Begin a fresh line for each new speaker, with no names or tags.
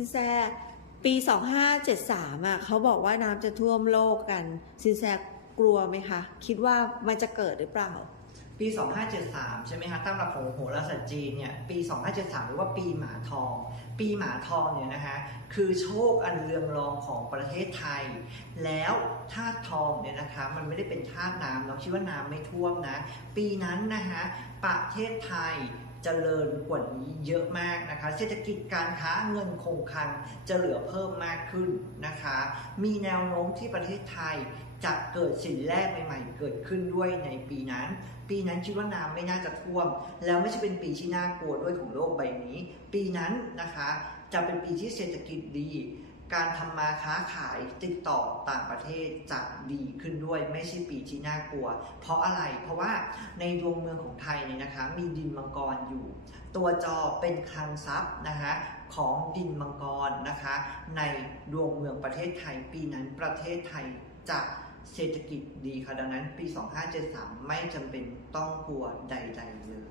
สินแสปี 2573อะเขาบอกว่าน้ำจะท่วมโลกกันสินแสกลัวไหมคะ คิดว่ามันจะเกิดหรือเปล่า
ปี 2573 ใช่ไหมฮะตามหลักของโหราศาสตร์จีนเนี่ยปี 2573 หรือว่าปีหมาทอง ปีหมาทองเนี่ยนะฮะคือโชคอันเรืองรองของประเทศไทย แล้วธาตุทองเนี่ยนะคะมันไม่ได้เป็นธาตุน้ำเราคิดว่าน้ำไม่ท่วมนะ ปีนั้นนะฮะประเทศไทยเจริญกว่านี้เยอะมากนะคะ เศรษฐกิจการค้าเงินคงคลังจะเหลือเพิ่มมากขึ้นนะคะ มีแนวโน้มที่ประเทศไทยจะเกิดสิ่งแรกใหม่ๆ เกิดขึ้นด้วยในปีนั้น ปีนั้นคิดว่าน้ำไม่น่าจะท่วม แล้วไม่ใช่เป็นปีที่น่ากลัวด้วยของโลกใบนี้ ปีนั้นนะคะจะเป็นปีที่เศรษฐกิจดี การทำมาค้าขายติดต่อต่างประเทศจะดีขึ้นด้วยไม่ใช่ปีที่น่ากลัว เพราะอะไรเพราะว่าในดวงเมืองของไทยเนี่ยนะคะ มีดินมังกรอยู่ ตัวจอเป็นคลังทรัพย์นะคะของดินมังกรนะคะ ในดวงเมืองประเทศไทยปีนั้นประเทศไทยจะเศรษฐกิจดีค่ะดังนั้นปี 2573 ไม่จำเป็นต้องกลัวใด ๆ เลย